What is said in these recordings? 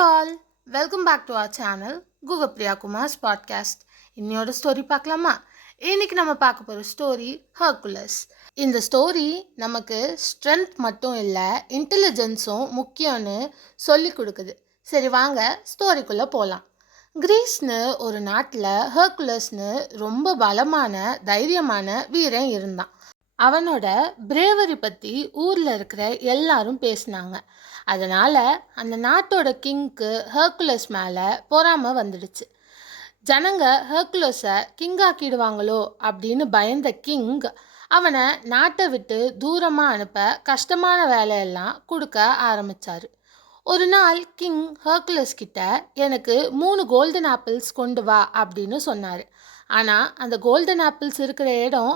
All, welcome back to our channel Google Priya Kumar's podcast. இன்னையோட story பார்க்கலாமா? இன்னைக்கு நம்ம பார்க்க போகிற ஸ்டோரி ஹெர்குலஸ். இந்த ஸ்டோரி நமக்கு ஸ்ட்ரென்த் மட்டும் இல்லை, இன்டெலிஜென்ஸும் முக்கியம்னு சொல்லி கொடுக்குது. சரி வாங்க ஸ்டோரிக்குள்ளே போகலாம். கிரீஸ்னு ஒரு நாட்டில் ஹெர்குலஸ்னு ரொம்ப பலமான தைரியமான வீரன் இருந்தான். அவனோட பிரேவரி பற்றி ஊரில் இருக்கிற எல்லாரும் பேசினாங்க. அதனால் அந்த நாட்டோட கிங்க்கு ஹெர்குலஸ் மேலே பொறாமை வந்துடுச்சு. ஜனங்க ஹெர்குலஸை கிங் ஆக்கிடுவாங்களோ அப்படின்னு பயந்த கிங் அவனை நாட்டை விட்டு தூரமாக அனுப்ப கஷ்டமான வேலையெல்லாம் கொடுக்க ஆரம்பித்தார். ஒரு நாள் கிங் ஹெர்குலஸ் கிட்ட எனக்கு 3 கோல்டன் ஆப்பிள்ஸ் கொண்டு வா அப்படின்னு சொன்னார். ஆனால் அந்த கோல்டன் ஆப்பிள்ஸ் இருக்கிற இடம்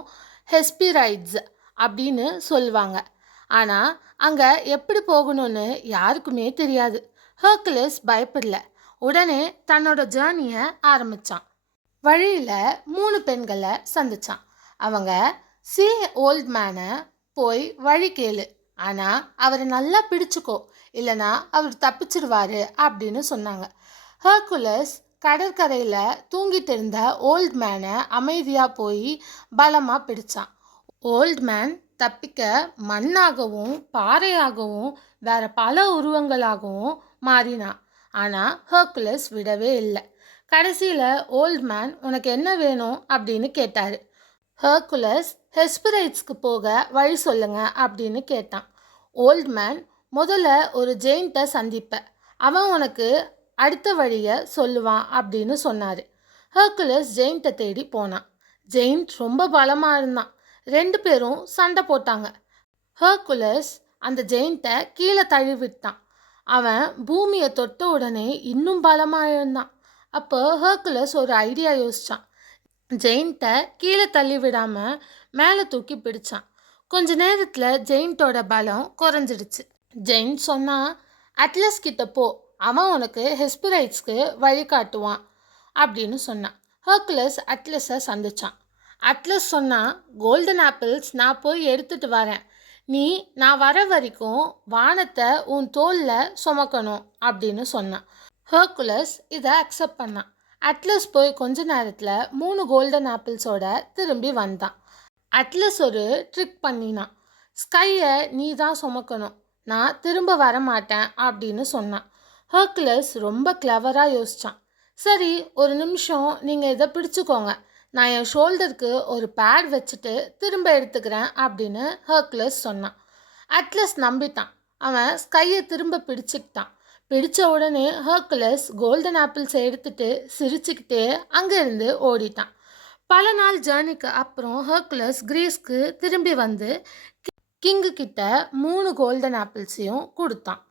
ஹெஸ்பிரைட்ஸ் அப்படின்னு சொல்லுவாங்க. ஆனால் அங்கே எப்படி போகணும்னு யாருக்குமே தெரியாது. ஹெர்குலஸ் பயப்படல. உடனே தன்னோட ஜேர்னியை ஆரம்பித்தான். வழியில் 3 பெண்களை சந்திச்சான். அவங்க சி ஓல்ட் மேனை போய் வழி கேளு, ஆனால் அவரை நல்லா பிடிச்சிக்கோ, இல்லைனா அவர் தப்பிச்சிடுவார் அப்படின்னு சொன்னாங்க. ஹெர்குலஸ் கடற்கரையில் தூங்கிட்டு இருந்த ஓல்ட் மேனை அமைதியாக போய் பலமாக பிடிச்சான். ஓல்ட் மேன் தப்பிக்க மண்ணாகவும் பாறையாகவும் வேற பல உருவங்களாகவும் மாறினான். ஆனால் ஹெர்குலஸ் விடவே இல்லை. கடைசியில் ஓல்ட் மேன் உனக்கு என்ன வேணும் அப்படின்னு கேட்டார். ஹெர்குலஸ் ஹெஸ்பிரைட்ஸ்க்கு போக வழி சொல்லுங்க அப்படின்னு கேட்டான். ஓல்ட் மேன் முதல்ல ஒரு ஜெயிண்ட்டை சந்திப்ப, அவன் உனக்கு அடுத்த வழியை சொல்லுவான் அப்படின்னு சொன்னார். ஹெர்குலஸ் ஜெயிண்ட்டை தேடி போனான். ஜெயிண்ட் ரொம்ப பலமாக இருந்தான். 2 பேரும் சண்டை போட்டாங்க. ஹெர்குலஸ் அந்த ஜெயிண்ட்டை கீழே தழுவிட்டான். அவன் பூமியை தொட்ட உடனே இன்னும் பலமாக இருந்தான். அப்போ ஹெர்குலஸ் ஒரு ஐடியா யோசித்தான். ஜெயிண்ட்டை கீழே தள்ளி விடாமல் மேலே தூக்கி பிடிச்சான். கொஞ்ச நேரத்தில் ஜெயிண்ட்டோட பலம் குறைஞ்சிடுச்சு. ஜெயிண்ட் சொன்னான், அட்லஸ் கிட்ட போ, அவன் உனக்கு ஹெஸ்பிரைட்ஸ்க்கு வழிகாட்டுவான் அப்படின்னு சொன்னான். ஹெர்குலஸ் அட்லஸை சந்திச்சான். அட்லஸ் சொன்னான், கோல்டன் ஆப்பிள்ஸ் நான் போய் எடுத்துட்டு வரேன், நீ நான் வர வரைக்கும் வானத்தை உன் தோளில் சுமக்கணும் அப்படின்னு சொன்னான். ஹெர்குலஸ் இதை அக்செப்ட் பண்ணான். அட்லஸ் போய் கொஞ்ச நேரத்தில் 3 கோல்டன் ஆப்பிள்ஸோட திரும்பி வந்தான். அட்லஸ் ஒரு ட்ரிக் பண்ணினான். ஸ்கையை நீ தான் சுமக்கணும், நான் திரும்ப வர மாட்டேன் அப்படின்னு சொன்னான். ஹெர்குலஸ் ரொம்ப கிளவராக யோசித்தான். சரி, ஒரு நிமிஷம் நீங்கள் இதை பிடிச்சிக்கோங்க, நான் என் ஷோல்டருக்கு ஒரு பேட் வச்சுட்டு திரும்ப எடுத்துக்கிறேன் அப்படின்னு ஹெர்குலஸ் சொன்னான். அட்லஸ் நம்பிட்டான். அவன் ஸ்கையை திரும்ப பிடிச்சிக்கிட்டான். பிடிச்ச உடனே ஹெர்குலஸ் கோல்டன் ஆப்பிள்ஸை எடுத்துட்டு சிரிச்சுக்கிட்டே அங்கேருந்து ஓடிட்டான். பல நாள் ஜேர்னிக்கு அப்புறம் ஹெர்குலஸ் கிரீஸ்க்கு திரும்பி வந்து கிங்கு கிட்ட 3 கோல்டன் ஆப்பிள்ஸையும் கொடுத்தான்.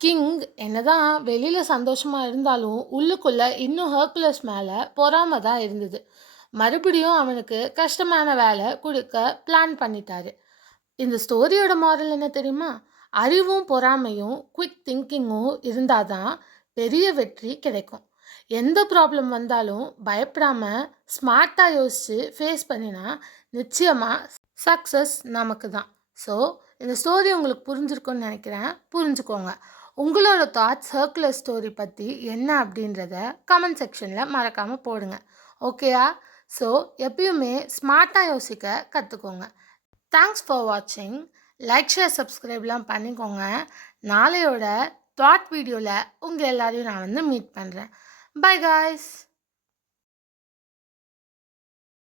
கிங் என்னதான் வெளியில் சந்தோஷமாக இருந்தாலும் உள்ளுக்குள்ளே இன்னும் ஹெர்குலஸ் மேலே பொறாமை தான் இருந்தது. மறுபடியும் அவனுக்கு கஷ்டமான வேலை கொடுக்க பிளான் பண்ணிட்டாரு. இந்த ஸ்டோரியோட மாரல் என்ன தெரியுமா? அறிவும் பொறாமையும் குவிக் திங்கிங்கும் இருந்தால் தான் பெரிய வெற்றி கிடைக்கும். எந்த ப்ராப்ளம் வந்தாலும் பயப்படாமல் ஸ்மார்ட்டாக யோசித்து ஃபேஸ் பண்ணினா நிச்சயமாக சக்ஸஸ் நமக்கு தான். ஸோ இந்த ஸ்டோரி உங்களுக்கு புரிஞ்சிருக்குன்னு நினைக்கிறேன். புரிஞ்சுக்கோங்க. உங்களோட தாட்ஸ் ஹெர்குலஸ் ஸ்டோரி பற்றி என்ன அப்படின்றத கமெண்ட் செக்ஷனில் மறக்காமல் போடுங்க. ஓகேயா? ஸோ எப்பயுமே ஸ்மார்ட்டாக யோசிக்க கற்றுக்கோங்க. தேங்க்ஸ் ஃபார் வாட்சிங். லைக், ஷேர், சப்ஸ்கிரைப்லாம் பண்ணிக்கோங்க. நாளையோட தாட் வீடியோவில் உங்கள் எல்லாரையும் நான் மீட் பண்ணுறேன். By guys.